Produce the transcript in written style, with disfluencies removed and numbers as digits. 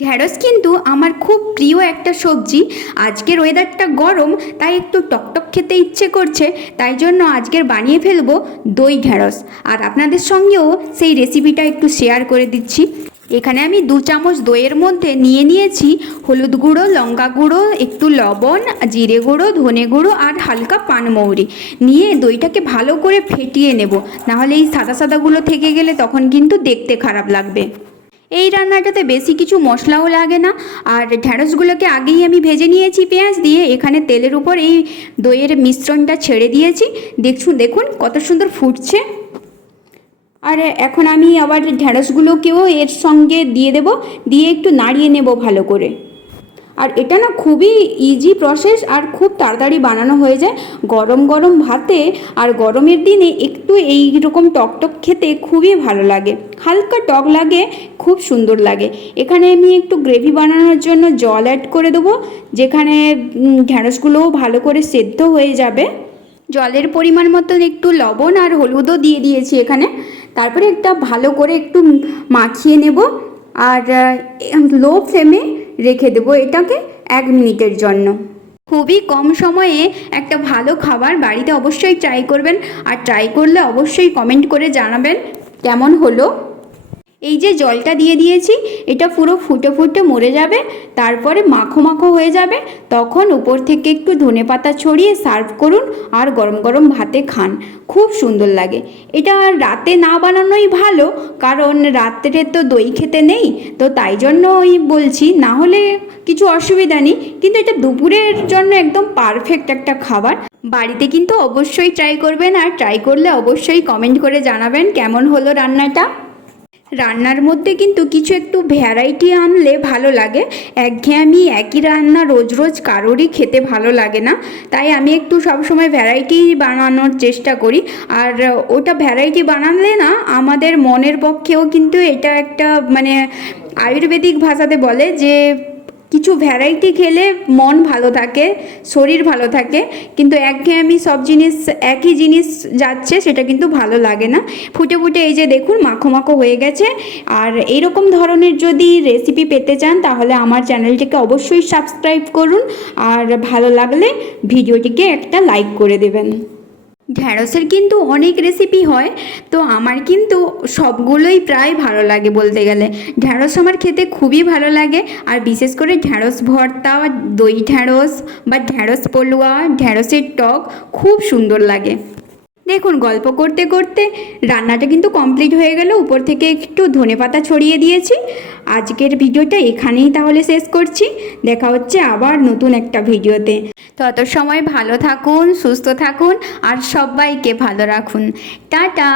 ঢ্যাঁড়স কিন্তু আমার খুব প্রিয় একটা সবজি। আজকের ওয়েদারটা গরম, তাই একটু টকটক খেতে ইচ্ছে করছে, তাই জন্য আজকের বানিয়ে ফেলবো দই ঢ্যাঁড়স। আর আপনাদের সঙ্গেও সেই রেসিপিটা একটু শেয়ার করে দিচ্ছি। এখানে আমি 2 চামচ দইয়ের মধ্যে নিয়েছি হলুদ গুঁড়ো, লঙ্কা গুঁড়ো, একটু লবণ, জিরে গুঁড়ো, ধনে গুঁড়ো আর হালকা পানমৌরি নিয়ে দইটাকে ভালো করে ফেটিয়ে নেব, নাহলে এই সাদা সাদাগুলো থেকে গেলে তখন কিন্তু দেখতে খারাপ লাগবে। এই রান্নাটাতে বেশি কিছু মশলাও লাগে না। আর ঢ্যাঁড়সগুলোকে আগেই আমি ভেজে নিয়েছি পেঁয়াজ দিয়ে। এখানে তেলের উপর এই দইয়ের মিশ্রণটা ছেড়ে দিয়েছি। দেখুন কত সুন্দর ফুটছে। আর এখন আমি আবার ঢ্যাঁড়সগুলোকেও এর সঙ্গে দিয়ে দেব, দিয়ে একটু নাড়িয়ে নেব ভালো করে। আর এটা না খুবই ইজি প্রসেস, আর খুব তাড়াতাড়ি বানানো হয়ে যায়। গরম গরম ভাতে আর গরমের দিনে একটু এই রকম টকটক খেতে খুবই ভালো লাগে। হালকা টক লাগে, খুব সুন্দর লাগে। এখানে আমি একটু গ্রেভি বানানোর জন্য জল অ্যাড করে দেবো, যেখানে ঢ্যাঁড়সগুলোও ভালো করে সেদ্ধ হয়ে যাবে। জলের পরিমাণ মতন একটু লবণ আর হলুদও দিয়ে দিয়েছি এখানে। তারপরে একটা ভালো করে একটু মাখিয়ে নেব, আর লো ফ্লেমে রেখে দেবো এটাকে 1 মিনিটের জন্য। খুবই কম সময়ে একটা ভালো খাবার বাড়িতে অবশ্যই ট্রাই করবেন, আর ট্রাই করলে অবশ্যই কমেন্ট করে জানাবেন কেমন হলো। এই যে জলটা দিয়ে দিয়েছি, এটা পুরো ফুটে ফুটে মরে যাবে, তারপরে মাখো মাখো হয়ে যাবে। তখন উপর থেকে একটু ধনেপাতা ছড়িয়ে সার্ভ করুন, আর গরম গরম ভাতে খান, খুব সুন্দর লাগে। এটা রাতে না বানানোই ভালো, কারণ রাত্রে তো দই খেতে নেই, তো তাই জন্যই বলছি, না হলে কিছু অসুবিধা নেই। কিন্তু এটা দুপুরের জন্য একদম পারফেক্ট একটা খাবার। বাড়িতে কিন্তু অবশ্যই ট্রাই করবেন, আর ট্রাই করলে অবশ্যই কমেন্ট করে জানাবেন কেমন হলো রান্নাটা। রান্নার মধ্যে কিন্তু কিছু একটু ভ্যারাইটি আনলে ভালো লাগে। একঘেয়েমি একই রান্না রোজ রোজ কারোরই খেতে ভালো লাগে না, তাই আমি একটু সবসময় ভ্যারাইটি বানানোর চেষ্টা করি। আর ওটা ভ্যারাইটি বানালে না আমাদের মনের পক্ষেও কিন্তু এটা একটা মানে আয়ুর্বেদিক ভাষাতে বলে যে কিছু ভ্যারাইটি খেলে মন ভালো থাকে, শরীর ভালো থাকে। কিন্তু একঘেয়েমি সব জিনিস, একই জিনিস যাচ্ছে, সেটা কিন্তু ভালো লাগে না। ফুটে ফুটে এই যে দেখুন মাখো মাখো হয়ে গেছে। আর এইরকম ধরনের যদি রেসিপি পেতে চান তাহলে আমার চ্যানেলটিকে অবশ্যই সাবস্ক্রাইব করুন, আর ভালো লাগলে ভিডিওটিকে একটা লাইক করে দেবেন। ঢ্যাঁড়সের কিন্তু অনেক রেসিপি হয়, তো আমার কিন্তু সবগুলোই প্রায় ভালো লাগে বলতে গেলে। ঢ্যাঁড়স আমার খেতে খুবই ভালো লাগে, আর বিশেষ করে ঢ্যাঁড়স ভর্তা, দই ঢ্যাঁড়স বা ঢ্যাঁড়স পলুয়া, ঢ্যাঁড়সের টক খুব সুন্দর লাগে। দেখুন গল্প করতে করতে রান্নাটা কিন্তু কমপ্লিট হয়ে গেল। উপর থেকে একটু ধনেপাতা ছড়িয়ে দিয়েছি। আজকের ভিডিওটা এখানেই তাহলে শেষ করছি। দেখা হচ্ছে আবার নতুন একটা ভিডিওতে। তত সময় ভালো থাকুন, সুস্থ থাকুন, আর সবাইকে ভালো রাখুন। টাটা।